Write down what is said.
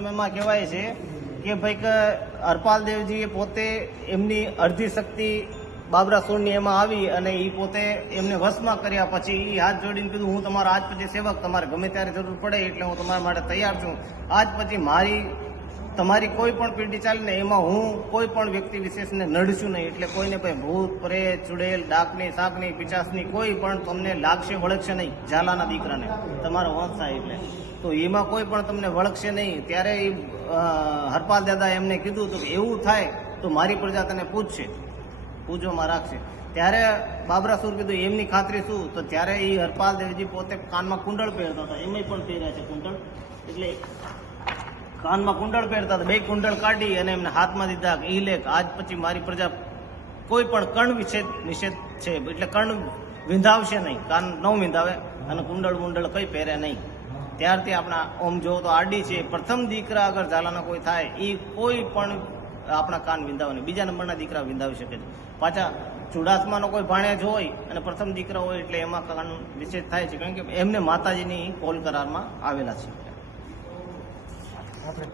સમયમાં કહેવાય છે કે ભાઈ કે હરપાલ દેવજીએ પોતે એમની અડધી શક્તિ બાબરા સોળની એમાં આવી અને એ પોતે એમને વશમાં કર્યા પછી એ હાથ જોડીને કીધું, હું તમારો આજ પછી સેવક, તમારે ગમે ત્યારે જરૂર પડે એટલે હું તમારા માટે તૈયાર છું. આજ પછી મારી તમારી કોઈ પણ પેઢી ચાલે ને એમાં હું કોઈ પણ વ્યક્તિ વિશેષને નડશું નહીં. એટલે કોઈને કોઈ ભૂત, પ્રેત, ચુડેલ, ડાકની શાકની પિચાસની કોઈ પણ તમને લાગશે, વળગશે નહીં, ઝાલાના દીકરાને, તમારો વંશ થાય તો એમાં કોઈ પણ તમને વળગશે નહીં. ત્યારે એ હરપાલ દાદા એમને કીધું હતું કે એવું થાય તો મારી પ્રજા તને પૂછશે પૂજોમાં રાખશે. ત્યારે બાબરાસુર કીધું, એમની ખાતરી શું? તો ત્યારે એ હરપાલ દેવજી પોતે કાનમાં કુંડળ પહેરતા હતા. એમાંય પણ પહેર્યા છે કુંડળ. એટલે કાનમાં કુંડળ પહેરતા હતા. બે કુંડળ કાઢી અને એમને હાથમાં દીધા ઈ લેખ આજ પછી મારી પ્રજા કોઈ પણ કર્ણ વિષેદ નિષેધ છે. એટલે કર્ણ વિંધાવશે નહીં. કાન ન વિંધાવે અને કુંડળ બુંડળ કઈ પહેરે નહીં. ત્યારથી આપણા ઓમ જો તો આરડી છે. પ્રથમ દીકરા અગર ઝાલાના કોઈ થાય એ કોઈ પણ આપણા કાન વિંધાવે નહીં. બીજા નંબરના દીકરા વિંધાવી શકે છે. પાછા ચુડાસમાનો કોઈ ભાણેજ હોય અને પ્રથમ દીકરા હોય એટલે એમાં કાન વિશેષ થાય છે. કારણ કે એમને માતાજીની કોલ કરારમાં આવેલા છે. 我买单